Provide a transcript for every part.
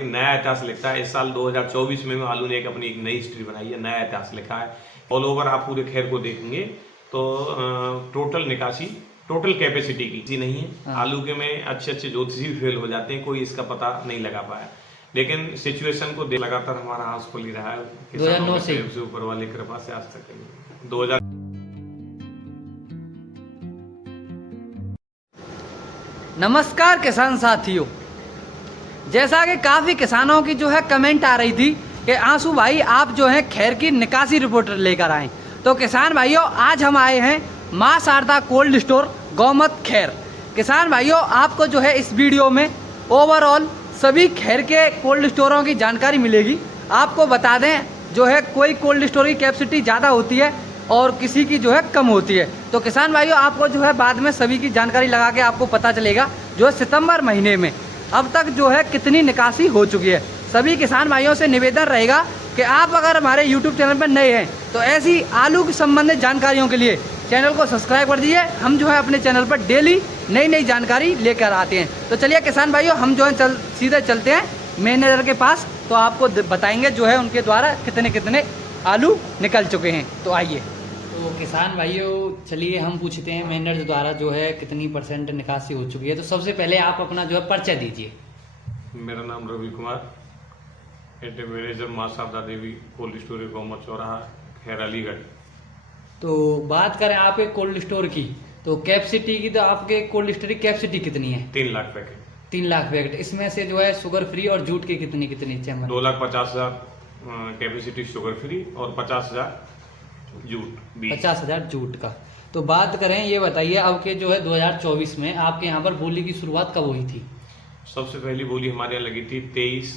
नया इतिहास लिखता है। इस साल 2024 में आलू ने अपनी एक नई हिस्ट्री बनाई है, नया इतिहास लिखा है। ऑल ओवर आप पूरे खैर को देखेंगे तो टोटल निकासी, टोटल कैपेसिटी की नहीं है। आलू के में अच्छे ज्योतिषी भी फेल हो जाते हैं, कोई इसका पता नहीं लगा पाया। लेकिन सिचुएशन को लगातार हमारा हाउसफुल ही रहा है 2009 से ऊपर वाले कृपा से आज तक 2000। नमस्कार किसान साथियों, जैसा कि काफ़ी किसानों की जो है कमेंट आ रही थी कि आंसू भाई आप जो है खैर की निकासी रिपोर्ट लेकर आएँ, तो किसान भाइयों आज हम आए हैं माँ शारदा कोल्ड स्टोर गौमत खैर। किसान भाइयों आपको जो है इस वीडियो में ओवरऑल सभी खैर के कोल्ड स्टोरों की जानकारी मिलेगी। आपको बता दें जो है कोई कोल्ड स्टोर की कैपेसिटी ज़्यादा होती है और किसी की जो है कम होती है। तो किसान भाइयों आपको जो है बाद में सभी की जानकारी लगा के आपको पता चलेगा जो है सितंबर महीने में अब तक जो है कितनी निकासी हो चुकी है। सभी किसान भाइयों से निवेदन रहेगा कि आप अगर हमारे YouTube चैनल पर नए हैं तो ऐसी आलू की संबंधित जानकारियों के लिए चैनल को सब्सक्राइब कर दीजिए। हम जो है अपने चैनल पर डेली नई जानकारी लेकर आते हैं। तो चलिए किसान भाइयों हम जो है सीधे चलते हैं मैनेजर के पास, तो आपको बताएंगे जो है उनके द्वारा कितने आलू निकल चुके हैं। तो आइए। तो किसान भाइयों चलिए हम पूछते हैं मैनेजर द्वारा जो है कितनी % निकासी हो चुकी है। तो सबसे पहले आप अपना जो है परिचय दीजिए। मेरा नाम रवि कुमार, हेड मैनेजर माँ शारदा देवी कोल्ड स्टोर गौमत चौराहा खैर अलीगढ़। तो बात करें आपके कोल्ड स्टोर की, तो कैपेसिटी की, तो आपके कोल्ड स्टोर की कैपेसिटी कितनी है? 3 लाख पैकेट। 3 लाख पैकेट। इसमें से जो है शुगर फ्री और जूट के कितनी चैम्बर? 2,50,000 कैपेसिटी शुगर फ्री और 50,000 जूट। 50,000 जूट का। तो बात करें ये बताइए अब के जो है 2024 में आपके यहाँ पर बोली की शुरुआत कब हुई थी? सबसे पहली बोली हमारे यहाँ लगी थी 23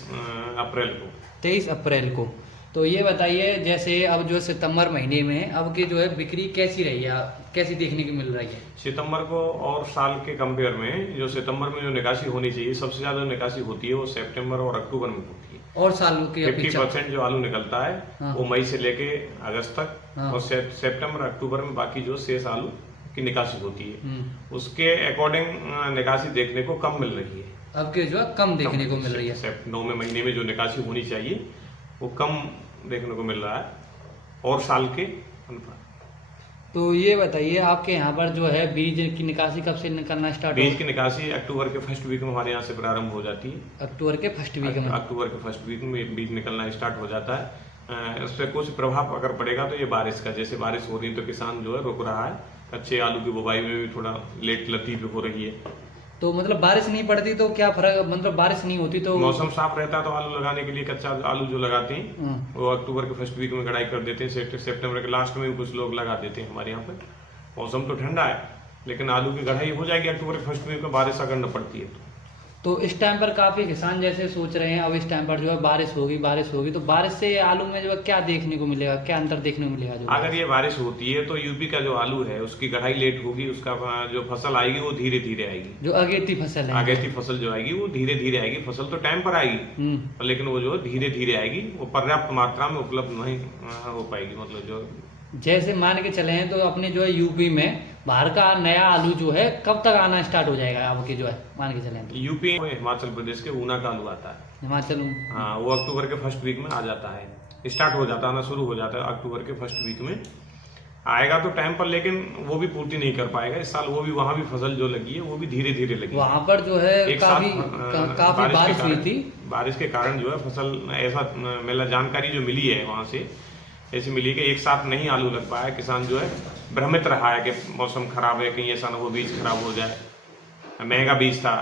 अप्रैल को। 23 अप्रैल को। तो ये बताइए जैसे अब जो सितंबर महीने में अब की जो है बिक्री कैसी रही है, कैसी देखने को मिल रही है? सितंबर को और साल के कंपेयर में जो सितंबर में जो निकासी होनी चाहिए, सबसे ज्यादा निकासी होती है वो सितंबर और अक्टूबर में होती है। और सालों की 50% जो आलू निकलता है हाँ। वो मई से लेके अगस्त तक हाँ। और सितंबर अक्टूबर में बाकी जो शेष आलू की निकासी होती है उसके अकॉर्डिंग निकासी देखने को कम मिल रही है। अब के जो है कम देखने को मिल रही है। 9वें महीने में जो निकासी होनी चाहिए वो कम देखने को मिल रहा है और साल के अनुसार। तो ये बताइए आपके यहाँ पर जो है बीज की निकासी कब से निकलना स्टार्ट? बीज की निकासी अक्टूबर के फर्स्ट वीक में हमारे यहाँ से प्रारंभ हो जाती है। अक्टूबर के फर्स्ट वीक में? अक्टूबर के फर्स्ट वीक में बीज निकलना स्टार्ट हो जाता है। उस पर कुछ प्रभाव अगर पड़ेगा तो ये बारिश का, जैसे बारिश हो रही है तो किसान जो है रुक रहा है, कच्चे आलू की बुवाई में भी थोड़ा लेट लती भी हो रही है। तो मतलब बारिश नहीं पड़ती तो क्या फर्क, मतलब बारिश नहीं होती तो? मौसम साफ रहता है तो आलू लगाने के लिए कच्चा आलू जो लगाते हैं वो अक्टूबर के फर्स्ट वीक में कटाई कर देते हैं। सितंबर के लास्ट में भी कुछ लोग लगा देते हैं हमारे यहाँ पर। मौसम तो ठंडा है लेकिन आलू की कटाई हो जाएगी अक्टूबर के फर्स्ट वीक में, बारिश अगर न पड़ती है तो इस टाइम पर काफी किसान जैसे सोच रहे हैं अब इस टाइम पर जो है बारिश होगी, तो बारिश से आलू में जो है क्या देखने को मिलेगा, क्या अंतर देखने को मिलेगा? जो अगर ये बारिश होती है तो यूपी का जो आलू है उसकी कटाई लेट होगी, उसका जो फसल आएगी वो धीरे धीरे आएगी। जो अगेती फसल है, अगेती फसल जो आएगी वो धीरे धीरे आएगी। फसल तो टाइम पर आएगी लेकिन वो जो धीरे धीरे आएगी, वो पर्याप्त मात्रा में उपलब्ध नहीं हो पाएगी। मतलब जो जैसे मान के चले हैं तो अपने जो है यूपी में बाहर का नया आलू जो है कब तक आना स्टार्ट हो जाएगा? आपके जो है मान के चले यूपी में हिमाचल प्रदेश के ऊना का आलू आता है। हिमाचल, हाँ, वो अक्टूबर के फर्स्ट वीक में आ जाता है, स्टार्ट हो जाता है, आना शुरू हो जाता है अक्टूबर के फर्स्ट वीक में आएगा तो टाइम पर, लेकिन वो भी पूर्ति नहीं कर पाएगा इस साल। वो भी वहाँ भी फसल जो लगी है वो भी धीरे धीरे लगी। वहाँ पर जो है काफी बारिश हुई थी, बारिश के कारण जो है फसल ऐसा मेरा जानकारी जो मिली है वहाँ से ऐसी मिली कि एक साथ नहीं आलू लग पाया। किसान जो है भ्रमित रहा है कि मौसम खराब है, कहीं ऐसा ना हो बीज खराब हो जाए। महंगा बीज था।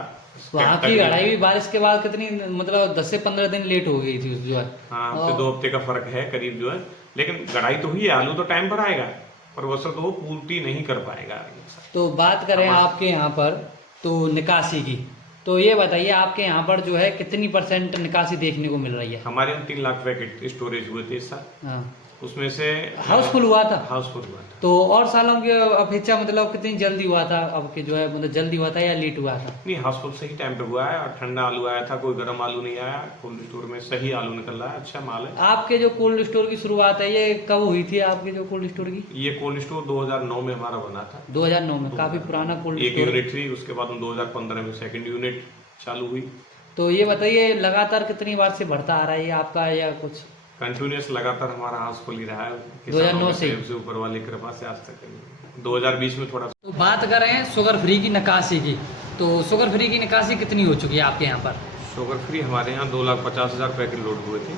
वहाँ की कटाई भी बारिश के बाद कितनी, मतलब 10 से 15 दिन लेट हो गई थी जो है। हाँ, हफ्ते 2 हफ्ते का फर्क है करीब जो है, लेकिन गढ़ाई तो हुई है, आलू तो टाइम पर आएगा पर फसल तो वो पूर्ति नहीं कर पाएगा। तो बात करें आपके यहाँ पर तो निकासी की, तो ये बताइए आपके यहाँ पर जो है कितनी % निकासी देखने को मिल रही है? हमारे यहाँ 3 लाख पैकेट स्टोरेज हुए थे इस साल, उसमें से हाउसफुल हुआ था। हाउसफुल हुआ था। तो और सालों की अपेक्षा मतलब कितनी जल्दी हुआ था? अब के जो है मतलब जल्दी हुआ था या लेट हुआ था? नहीं, हाउसफुल सही टाइम पे हुआ है और ठंडा आलू आया था, कोई गर्म आलू नहीं आया। कोल्ड स्टोर में सही आलू निकल रहा है, अच्छा माल है। आपके जो कोल्ड स्टोर की शुरुआत है ये कब हुई थी आपके जो कोल्ड स्टोर की? ये कोल्ड स्टोर 2009 में हमारा बना था। 2009 में? काफी पुराना कोल्ड स्टोर। एक यूनिट थी, उसके बाद 2015 में सेकंड यूनिट चालू हुई। तो ये बताइए लगातार कितनी बार से बढ़ता आ रहा है ये आपका या कुछ? कंटिन्यूस लगातार हमारा हाउसफुल ही रहा है 2009 से ऊपर वाले कृपा से आज तक। 2020 में थोड़ा। तो बात करें शुगर फ्री की निकासी की, तो शुगर फ्री की निकासी कितनी हो चुकी है आपके यहाँ पर? शुगर फ्री हमारे यहाँ 2,50,000 पैकेट लोड हुए थे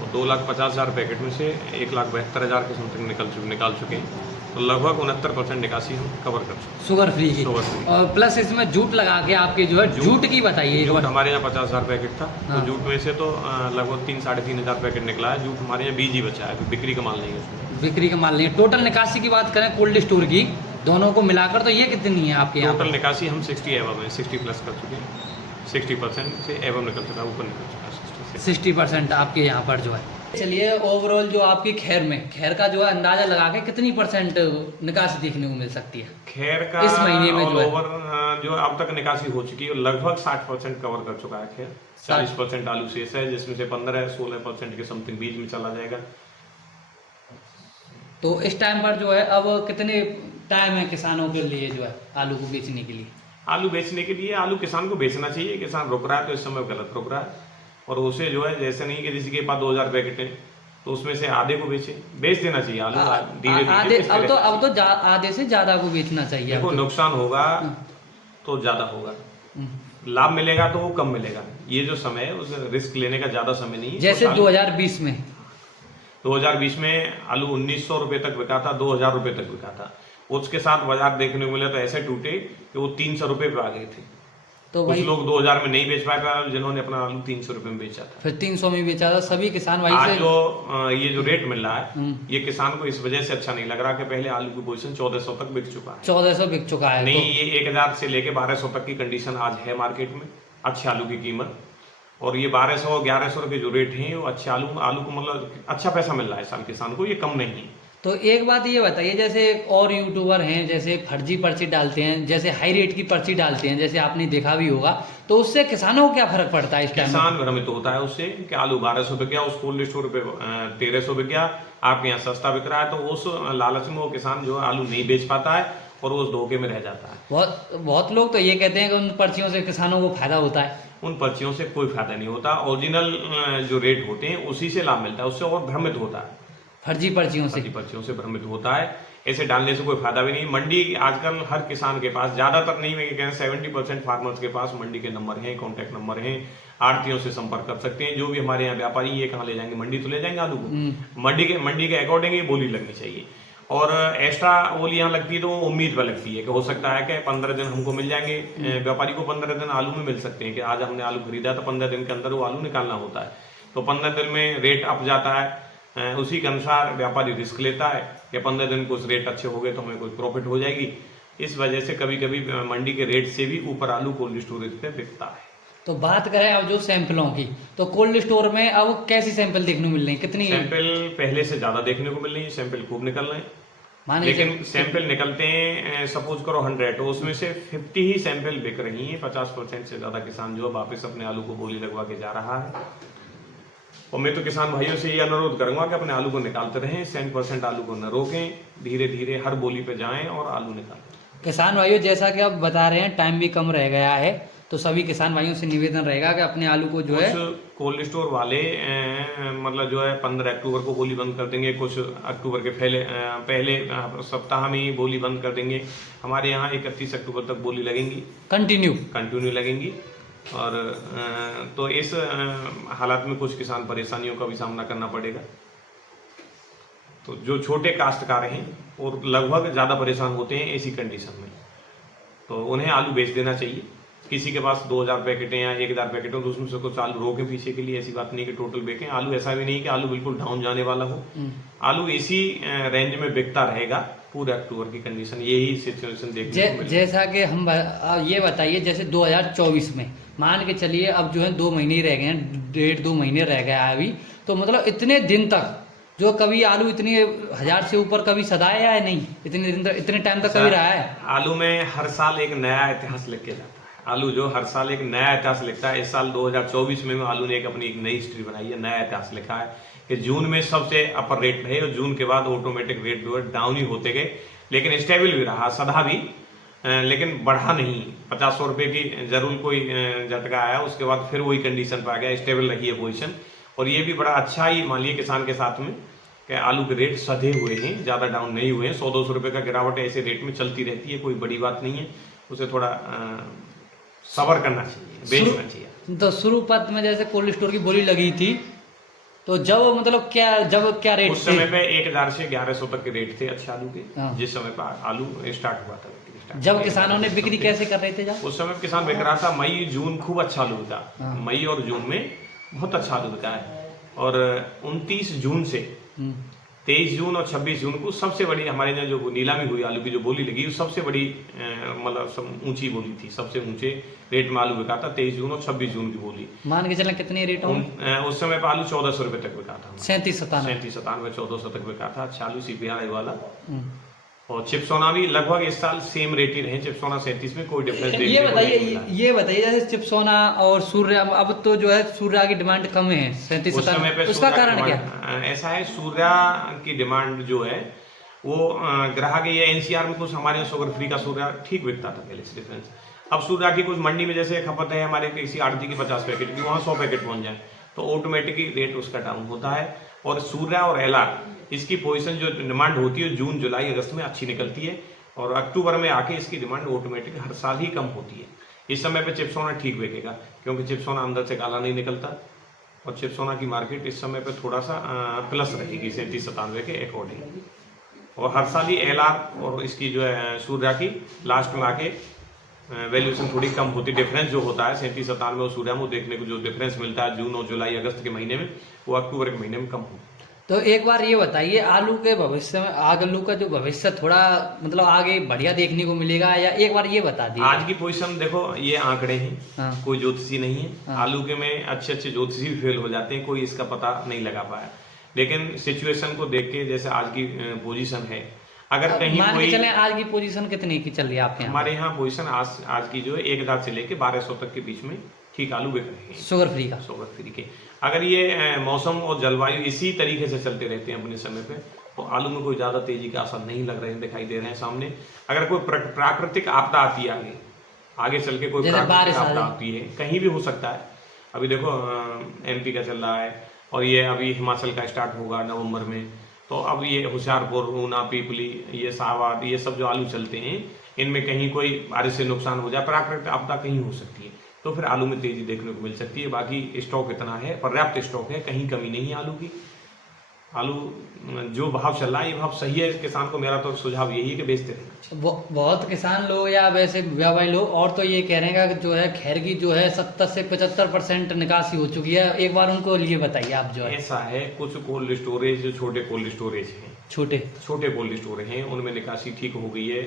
और 2,50,000 पैकेट में से 1,72,000 के समथिंग निकाल चुके हैं। तो लगभग 69% निकासी हम कवर कर चुके हैं शुगर फ्री की। Sugar free. और प्लस इसमें जूट लगा के आपके जो है जूट की बताइए एक जूट बार। हमारे यहाँ 50,000 पैकेट था। हाँ। तो जूट में से तो लगभग 3-3,500 पैकेट निकला है। जूट हमारे यहाँ बीज ही बचा है, बिक्री का माल नहीं है उसमें। बिक्री का माल नहीं है। टोटल निकासी की बात करें कोल्ड स्टोर की, दोनों को मिलाकर तो ये कितनी है आपके यहाँ? टोटल निकासी हम 60 एवं है, 60 प्लस कर चुके हैं। 60% से एवं निकल चुका है, ऊपर निकल चुका है 60% आपके यहाँ पर जो है। चलिए ओवरऑल जो आपकी खैर का जो है अंदाजा लगा के कितनी परसेंट निकासी देखने को मिल सकती है खैर का इस महीने में? ओवर जो अब तक निकासी हो चुकी है लगभग 60% कवर कर चुका है खैर। 40% आलू शेष है, जिसमें से 15-16% के समथिंग बीज में चला जाएगा। तो इस टाइम पर जो है अब कितने टाइम है किसानों के लिए जो है आलू को बेचने के लिए? आलू बेचने के लिए आलू किसान को बेचना चाहिए। किसान रुक रहा है तो इस समय गलत रुक रहा है। और उसे जो है जैसे नहीं कि किसी के पास 2,000 पैकेट है तो उसमें से आधे को बेच देना चाहिए आलू धीरे धीरे। अब तो आधे से ज्यादा को बेचना चाहिए। देखो नुकसान होगा तो ज्यादा होगा, लाभ मिलेगा तो वो कम मिलेगा। ये जो समय है उस रिस्क लेने का ज्यादा समय नहीं है। जैसे 2020 में आलू 1,900 रुपए तक बिका था, 2,000 रुपए तक बिका था। उसके साथ बाजार देखने को मिला तो ऐसे टूटे कि वो 300 रुपए पे आ गए थे। तो कुछ लोग 2,000 में नहीं बेच पाए थे, जिन्होंने अपना आलू 300 रुपए में बेचा था, फिर 300 में बेचा था। सभी किसान भाई आज जो ये जो रेट मिल रहा है ये किसान को इस वजह से अच्छा नहीं लग रहा कि पहले आलू की पोजीशन 1,400 तक बिक चुका है। 1,400 बिक चुका है नहीं, ये 1,000 से लेके 1,200 तक की कंडीशन आज है मार्केट में अच्छे आलू की कीमत। और ये 1,200-1,100 के जो रेट हैं वो अच्छे आलू को मतलब अच्छा पैसा मिल रहा है साल किसान को, ये कम नहीं है। तो एक बात ये बताइए, जैसे और यूट्यूबर हैं जैसे फर्जी पर्ची डालते हैं, जैसे हाई रेट की पर्ची डालते हैं, जैसे आपने देखा भी होगा, तो उससे किसानों को क्या फर्क पड़ता है इस टाइम? किसान भ्रमित होता है उससे कि आलू 1,200 बिक गया, उस कोल्ड स्टोर पे 1,300 बिक गया, आपके यहाँ सस्ता बिक रहा है। तो उस लालच में वो किसान जो है आलू नहीं बेच पाता है और वो उस धोखे में रह जाता है। बहुत लोग तो ये कहते हैं कि उन पर्चियों से किसानों को फायदा होता है। उन पर्चियों से कोई फायदा नहीं होता। ओरिजिनल जो रेट होते हैं उसी से लाभ मिलता है, उससे और भ्रमित होता है। फर्जी पर्चियों से भ्रमित होता है। ऐसे डालने से कोई फायदा भी नहीं। मंडी आजकल हर किसान के पास, ज्यादातर नहीं मैं कहें 70% फार्मर्स के पास मंडी के नंबर हैं, कॉन्टैक्ट नंबर हैं, आड़तियों से संपर्क कर सकते हैं। जो भी हमारे यहाँ व्यापारी ये कहाँ ले जाएंगे, मंडी तो ले जाएंगे आलू को। मंडी के अकॉर्डिंग ही बोली लगनी चाहिए। और एक्स्ट्रा बोली यहाँ लगती है तो उम्मीद पर लगती है कि हो सकता है कि 15 दिन हमको मिल जाएंगे। व्यापारी को 15 दिन आलू में मिल सकते हैं कि आज हमने आलू खरीदा तो 15 दिन के अंदर वो आलू निकालना होता है। तो 15 दिन में रेट अप जाता है, उसी के अनुसार व्यापारी रिस्क लेता है कि 15 दिन कुछ रेट अच्छे हो गए तो हमें कुछ प्रॉफिट हो जाएगी। इस वजह से कभी कभी मंडी के रेट से भी ऊपर आलू कोल्ड स्टोरेज पे बिकता है। तो बात करें अब जो सैंपलों की, तो कोल्ड स्टोर में अब कैसी सैंपल देखने को मिल रही है? कितनी सैंपल पहले से ज्यादा देखने को मिल रही है। सैंपल खूब निकल रहे हैं, लेकिन सैंपल निकलते हैं सपोज करो 100 तो उसमें से 50 ही सैंपल बिक रही हैं। 50% से ज्यादा किसान जो वापस अपने आलू को बोली लगवा के जा रहा है। और मैं तो किसान भाइयों से ये अनुरोध करूंगा कि अपने आलू को निकालते रहें, 100% आलू को न रोकें, धीरे धीरे हर बोली पे जाएं और आलू निकालें। किसान भाइयों जैसा कि आप बता रहे हैं टाइम भी कम रह गया है, तो सभी किसान भाइयों से निवेदन रहेगा कि अपने आलू को जो है कोल्ड स्टोर वाले मतलब जो है 15 अक्टूबर को बोली बंद कर देंगे, कुछ अक्टूबर के पहले सप्ताह में ही बोली बंद कर देंगे। हमारे यहाँ 31 अक्टूबर तक बोली लगेंगी, कंटिन्यू लगेंगी। और तो इस हालात में कुछ किसान परेशानियों का भी सामना करना पड़ेगा। तो जो छोटे काश्तकार हैं और लगभग ज़्यादा परेशान होते हैं ऐसी कंडीशन में, तो उन्हें आलू बेच देना चाहिए। किसी के पास 2,000 पैकेट या 1,000 पैकेट हो तो उसमें से कुछ आलू रोके पीछे के लिए, ऐसी बात नहीं कि टोटल बेचें। आलू ऐसा भी नहीं कि आलू बिल्कुल डाउन जाने वाला हो, आलू इसी रेंज में बिकता रहेगा पूरे अक्टूबर की कंडीशन, यही सिचुएशन देखने को मिलेगी। जैसा कि हम ये बताइए, जैसे 2024 में मान के चलिए अब जो है 2 महीने रह गए हैं, 1.5-2 महीने रह गया है अभी, तो मतलब इतने दिन तक जो कभी आलू इतनी 1,000 से ऊपर कभी सदाया है नहीं, इतने दिन तक, इतने टाइम तक कभी रहा है? आलू में हर साल एक नया इतिहास लिख के जाता है। आलू जो हर साल एक नया इतिहास लिखता है। इस साल 2024 में आलू ने अपनी एक नई हिस्ट्री बनाई है, नया इतिहास लिखा है कि जून में सबसे अपर रेट रहे और जून के बाद ऑटोमेटिक रेट जो है डाउन ही होते गए, लेकिन स्टेबल भी रहा सदा भी। लेकिन बढ़ा नहीं। 50-100 रुपये की जरूर कोई झटका आया, उसके बाद फिर वही कंडीशन पर आ गया, स्टेबल रही है पोजीशन। और ये भी बड़ा अच्छा ही मान लिया किसान के साथ में कि आलू के रेट सधे हुए हैं, ज़्यादा डाउन नहीं हुए हैं। 100-200 रुपये का गिरावट ऐसे रेट में चलती रहती है, कोई बड़ी बात नहीं है। उसे थोड़ा सब्र करना चाहिए, बेचना चाहिए। तो शुरुआत में जैसे कोल्ड स्टोर की बोली लगी थी, तो जब मतलब क्या रेट उस समय पे 1000 से 1100 तक के रेट थे अच्छे आलू के, हाँ। जिस समय पर आलू स्टार्ट हुआ था। जब किसानों ने बिक्री कैसे कर रहे थे? जब उस समय किसान बिक रहा था, मई जून खूब अच्छा आलू बिका। हाँ। मई और जून में बहुत अच्छा आलू बिका है। और 29 जून से 23 जून और 26 जून को सबसे बड़ी हमारे यहाँ जो नीलामी हुई आलू की, जो बोली लगी, सबसे बड़ी मतलब ऊंची बोली थी, सबसे ऊंचे रेट में आलू बिका था 23 जून और 26 जून की बोली। मान के चलें कितने रेट होंगे? उस समय पर आलू 1400 रुपये तक बिका था। 37-97 1400 तक बिका था अच्छा आलू CPI वाला। और चिपसोना भी लगभग इस साल सेम रेट ही रहे। चिपसोना 37 में कोई डिफरेंस ये बताइए जैसे चिपसोना और सूर्या, अब तो जो है सूर्या की डिमांड कम है 37-97, उसका कारण क्या है? ऐसा है, सूर्या की डिमांड जो है वो ग्राहक, ये NCR में कुछ हमारे यहाँ शुगर फ्री का सूर्या ठीक बिकता था पहले से डिफरेंस। अब सूर्या की कुछ मंडी में जैसे खपत है हमारे किसी आड़ती की 50 पैकेट की, वहाँ 100 पैकेट पहुँच जाए तो ऑटोमेटिकली रेट उसका डाउन होता है। और सूर्या और LR इसकी पोजीशन जो डिमांड होती है जून जुलाई अगस्त में अच्छी निकलती है, और अक्टूबर में आके इसकी डिमांड ऑटोमेटिक हर साल ही कम होती है। इस समय पे चिपसोना ठीक बिकेगा, क्योंकि चिपसोना अंदर से काला नहीं निकलता, और चिपसोना की मार्केट इस समय पे थोड़ा सा प्लस रहेगी 37-97 के अकॉर्डिंग। और हर साल ही LR और इसकी जो है सूर्या की लास्ट में आके वैल्यूएशन थोड़ी कम होती, डिफरेंस जो होता है 37-97 में और सूर्या में देखने को जो डिफरेंस मिलता है जून और जुलाई अगस्त के महीने में, वो अक्टूबर के महीने में कम होता है। तो एक बार ये बताइए, आलू के भविष्य में, आलू का जो भविष्य थोड़ा मतलब आगे बढ़िया देखने को मिलेगा, या एक बार ये बता दीजिए। आज की पोजीशन देखो, ये आंकड़े हैं, हाँ। कोई ज्योतिषी नहीं है। हाँ। आलू के में अच्छे ज्योतिषी भी फेल हो जाते हैं, कोई इसका पता नहीं लगा पाया। लेकिन सिचुएशन को देख के जैसे आज की पोजीशन है, अगर कहीं मान कोई के चलें आज की पोजीशन कितने की चल रही है आपके यहाँ? हमारे यहाँ पोजीशन आज की जो है 1000 से लेके 1200 तक के बीच में ठीक आलू बिक रहे हैं, शुगर फ्री का। शुगर फ्री के। अगर ये मौसम और जलवायु इसी तरीके से चलते रहते हैं अपने समय पे, तो आलू में कोई ज्यादा तेजी का असर नहीं लग रहे हैं, दिखाई दे रहे हैं सामने। अगर कोई प्राकृतिक आपदा आती है आगे चल के, कोई प्राकृतिक आपदा आती है, कहीं भी हो सकता है। अभी देखो MP का चल रहा है, और ये अभी हिमाचल का स्टार्ट होगा नवंबर में, तो अब ये होशियारपुर, ऊना, पीपली, ये सावाद, ये सब जो आलू चलते हैं, इनमें कहीं कोई बारिश से नुकसान हो जाए, प्राकृतिक आपदा कहीं हो सकती है, तो फिर आलू में तेजी देखने को मिल सकती है। बाकी स्टॉक इतना है, पर्याप्त स्टॉक है, कहीं कमी नहीं है आलू की। आलू जो भाव चल रहा है, ये भाव सही है। किसान को मेरा तो सुझाव यही है कि बेचते रहना। बहुत किसान लोग या वैसे व्यापारी लोग और तो ये कह रहे हैं कि जो है खैर की जो है 70 से 75% निकासी हो चुकी है। एक बार उनको लिए बताइए आप। जो है ऐसा है, कुछ कोल्ड स्टोरेज, जो छोटे कोल्ड स्टोरेज हैं, छोटे कोल्ड स्टोरेज हैं, उनमें निकासी ठीक हो गई है।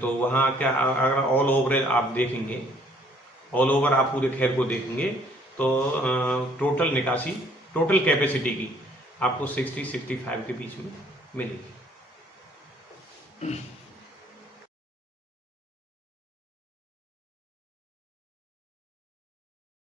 तो वहाँ क्या, अगर ऑल ओवर आप देखेंगे, ऑल ओवर आप पूरे खैर को देखेंगे, तो टोटल निकासी, टोटल कैपेसिटी की आपको 60-65 के बीच में मिलेगी।